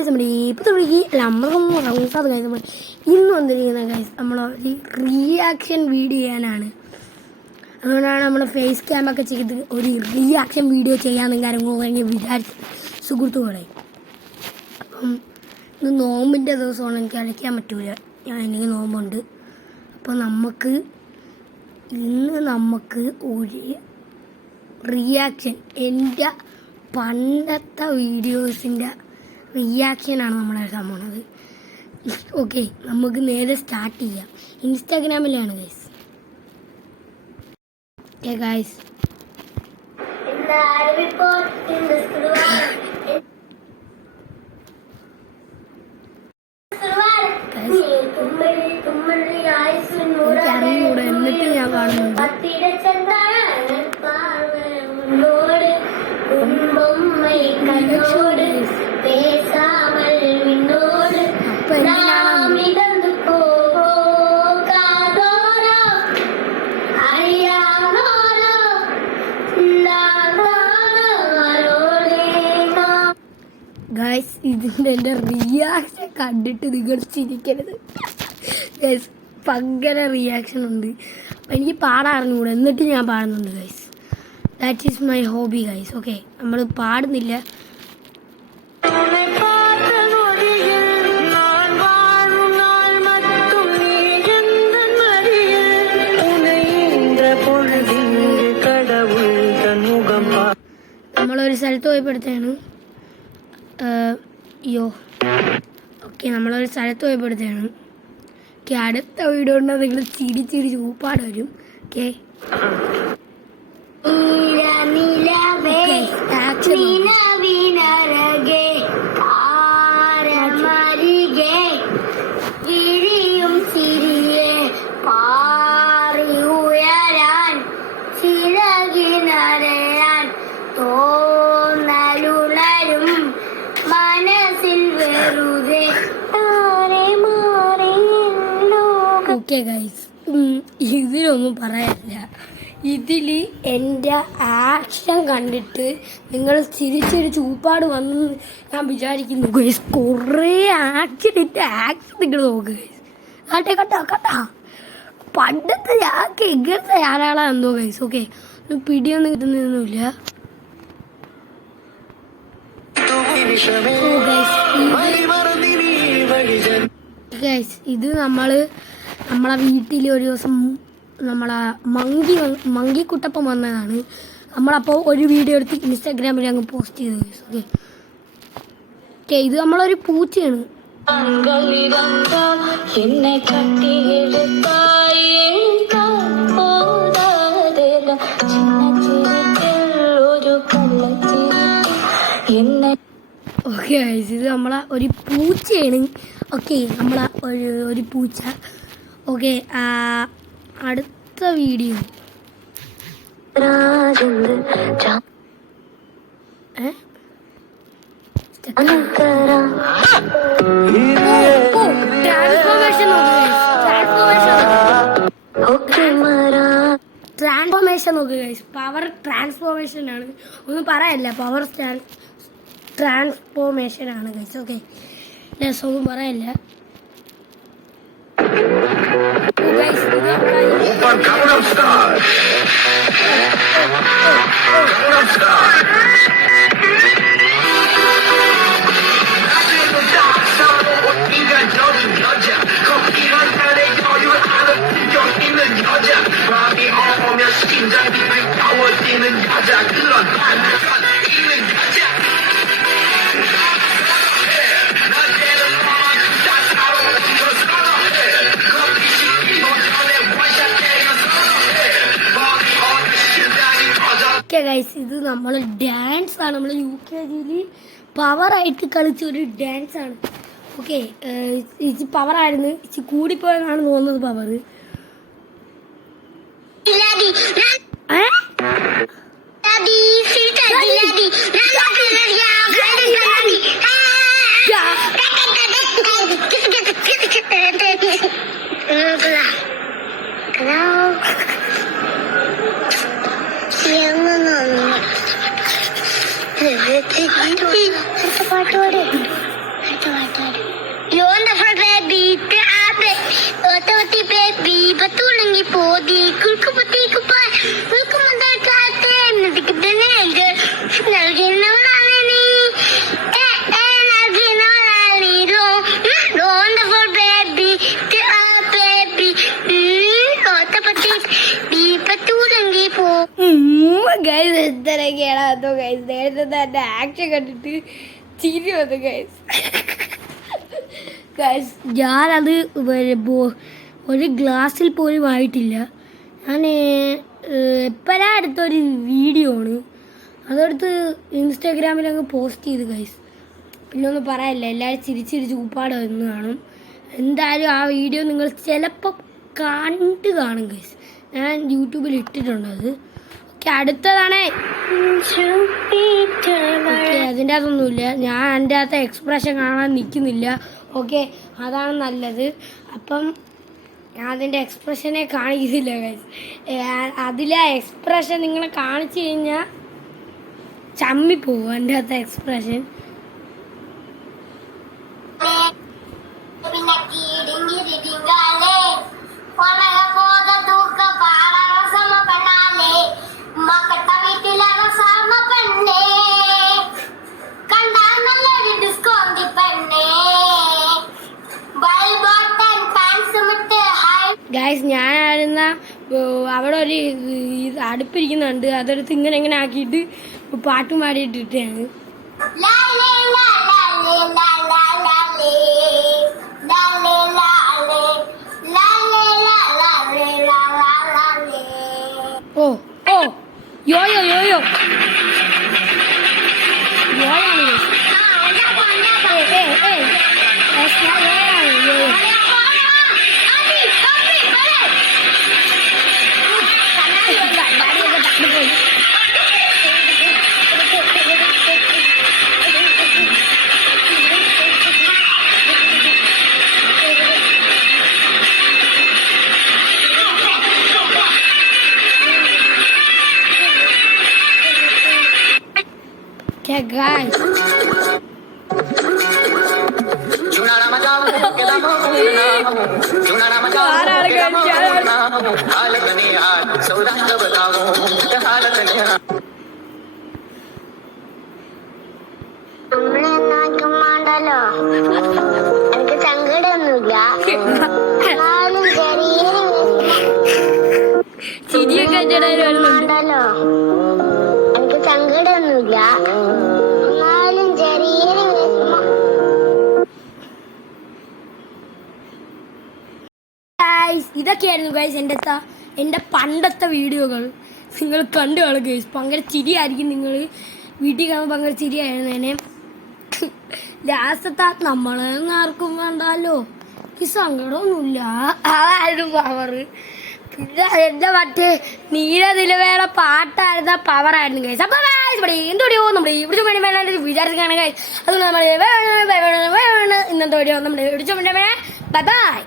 Guys നമ്മുടെ ഇപ്പോഴത്തെ നമ്മൾ ഇന്ന് വന്നിരിക്കുന്ന ഗൈസ് നമ്മളൊരു റിയാക്ഷൻ വീഡിയോ ചെയ്യാനാണ്. അതുകൊണ്ടാണ് നമ്മൾ ഫേസ് ക്യാമൊക്കെ ചെയ്ത് ഒരു റിയാക്ഷൻ വീഡിയോ ചെയ്യാമെന്നും കാര്യങ്ങളൊക്കെ വിചാരിച്ചു സുഹൃത്തുക്കളെ. അപ്പം ഇന്ന് നോമ്പിൻ്റെ ദിവസമാണ്, എനിക്ക് അടയ്ക്കാൻ പറ്റൂല, എനിക്ക് നോമ്പുണ്ട്. അപ്പോൾ ഇന്ന് നമുക്ക് ഒരു റിയാക്ഷൻ, എൻ്റെ പണ്ടത്തെ വീഡിയോസിൻ്റെ റിയാക്ഷനാണ് നമ്മളെടുക്കാൻ പോണത്. ഓക്കെ, നമുക്ക് നേരെ സ്റ്റാർട്ട് ചെയ്യാം. ഇൻസ്റ്റാഗ്രാമിലാണ് ഗൈസ്. ഓക്കെ ഗൈസ്, എനിക്കറിയൂടെ, എന്നിട്ട് ഞാൻ കാണുന്നുണ്ട്. ഗൈസ്, ഇതിൻ്റെ എൻ്റെ റിയാക്ഷൻ കണ്ടിട്ട് നിങ്ങൾ ചിരിക്കരുത് ഗൈസ്. ഭയങ്കര റിയാക്ഷൻ ഉണ്ട്. അപ്പം എനിക്ക് പാടാൻ അറിഞ്ഞുകൂടെ, എന്നിട്ട് ഞാൻ പാടുന്നുണ്ട് guys. That is my hobby guys. Okay, നമ്മൾ പാടുന്നില്ല. നമ്മളൊരു സ്ഥലത്ത് പോയപ്പെടുത്താണ്. ഓക്കെ, നമ്മളൊരു സ്ഥലത്ത് പോയപ്പെടുത്താണ്. ഓക്കെ, അടുത്ത വീഡിയോ ഉണ്ട്, നിങ്ങൾ ചിരി ചൂപ്പാട് വരും. ഓക്കെ, ഓക്കെ ഗൈസ്, ഇതിലൊന്നും പറയാനില്ല. ഇതിൽ എൻ്റെ ആക്ഷൻ കണ്ടിട്ട് നിങ്ങൾ ചിരിച്ചൊരു ചൂപ്പാട് വന്നു ഞാൻ വിചാരിക്കുന്നു ഗൈസ്. കുറേ ആക്ഷൻ നിങ്ങൾ നോക്കുക ഗൈസ്. കട്ടാ പണ്ടത്തെ ഞാക്ക് എങ്ങനത്തെ ഞാനാളാ എന്തോ ഗൈസ്. ഓക്കെ, പിടിയൊന്നും കിട്ടുന്നൊന്നുമില്ല. ഗൈസ്, ഇത് നമ്മളെ വീട്ടിൽ ഒരു ദിവസം നമ്മളെ മങ്കിക്കുട്ടപ്പം വന്നതാണ്. നമ്മളപ്പോൾ ഒരു വീഡിയോ എടുത്ത് ഇൻസ്റ്റാഗ്രാമിൽ അങ്ങ് പോസ്റ്റ് ചെയ്തു ഗൈസ്. ഓക്കെ ഓക്കെ, ഇത് നമ്മളൊരു പൂച്ചയാണ്. ഓക്കെ ഗൈസ്, ഇത് നമ്മളെ ഒരു പൂച്ചയാണ്. ഓക്കെ, നമ്മളെ ഒരു പൂച്ച. ഓക്കെ, അടുത്ത വീഡിയോ ട്രാൻസ്ഫോർമേഷൻ നോക്കുക ഗൈസ്. പവർ ട്രാൻസ്ഫോർമേഷൻ ആണ്, ഒന്നും പറയല്ല. പവർ ട്രാൻസ്ഫോർമേഷൻ ആണ് ഗൈസ്. ഓക്കെ, ഒന്നും പറയല്ല. ഗൈസ്, ഇത് നമ്മൾ ഡാൻസ് ആണ്. നമ്മൾ UKG പവറായിട്ട് കളിച്ചൊരു ഡാൻസ് ആണ്. ഓക്കെ, ഇച്ചി പവറായിരുന്നു, ഇച്ചി കൂടിപ്പോയെന്നാണ് തോന്നുന്നത് പവർ. പോലീസുകാരൊക്കെയാണ് അതോ ഗൈസ്. നേരത്തെ തന്നെ ആക്ഷൻ കണ്ടിട്ട് ചിരി വന്നു ഗൈസ്. ഗൈസ് ഞാനത് ഒരു ഗ്ലാസ്സിൽ പോലും ആയിട്ടില്ല. ഞാൻ എപ്പോഴാ അടുത്തൊരു വീഡിയോ ആണ് അതെടുത്ത് ഇൻസ്റ്റാഗ്രാമിൽ അങ്ങ് പോസ്റ്റ് ചെയ്ത് ഗൈസ്. പിന്നെ ഒന്നും പറയാനില്ല, എല്ലാവരും ചിരിച്ചിരിച്ച് ഉപ്പാട് വന്ന് കാണും. എന്തായാലും ആ വീഡിയോ നിങ്ങൾ ചിലപ്പോൾ കണ്ട് കാണും ഗൈസ്. ഞാൻ യൂട്യൂബിൽ ഇട്ടിട്ടുണ്ട് അത്. ഓക്കെ, അടുത്തതാണേ. ഓക്കെ, അതിൻ്റെ അകത്തൊന്നുമില്ല. ഞാൻ എൻ്റെ അകത്ത് എക്സ്പ്രഷൻ കാണാൻ നിൽക്കുന്നില്ല. ഓക്കെ, അതാണ് നല്ലത്. അപ്പം ഞാൻ അതിൻ്റെ എക്സ്പ്രഷനെ കാണിക്കുന്നില്ല ഗൈസ്. അതിലെ എക്സ്പ്രഷൻ നിങ്ങളെ കാണിച്ചു കഴിഞ്ഞാൽ ചമ്മിപ്പോവും എൻ്റെ അകത്തെ എക്സ്പ്രഷൻ. ഗൈസ് ഞാനായിരുന്ന അവിടെ ഒരു അടുപ്പിരിക്കുന്നുണ്ട്, അതെടുത്ത് ഇങ്ങനെ ഇങ്ങനെ ആക്കിയിട്ട് പാട്ടും പാടിയിട്ടിട്ടാണ്. ഓ ഓ യോയോ യോയോ യോയാണ് guys. എനിക്ക് സങ്കടമൊന്നുമില്ല. ചിരിയൊക്കെ ഉണ്ടല്ലോ, എനിക്ക് സങ്കടമൊന്നുമില്ല. എന്നാലും ചെറിയൊരു ഇതൊക്കെയായിരുന്നു ഗൈസ് എൻ്റെ പണ്ടത്തെ വീഡിയോകൾ. നിങ്ങൾ കണ്ടു കാണും ഗൈസ്. ഭയങ്കര ചിരിയായിരിക്കും. നിങ്ങൾ വീട്ടിൽ കാണുമ്പോൾ ഭയങ്കര ചിരിയായിരുന്നേനെ. ലാസ്റ്റത്തെ നമ്മളെ ആർക്കും വേണ്ടല്ലോ, ഈ സങ്കടമൊന്നുമില്ല. അതായിരുന്നു പവർ. പിന്നെ എൻ്റെ മറ്റേ നീലനിലവേള പാട്ടായിരുന്ന പവറായിരുന്നു ഗൈസ്. അപ്പോൾ ഇവിടെ എന്തോടിയോ നമ്മുടെ ഇവിടെ വേണം വിചാരിച്ചാണ് ഗൈസ്. അതുകൊണ്ട് നമ്മൾ ഇന്നത്തെ വീഡിയോ നമ്മുടെ ബൈ ബൈ.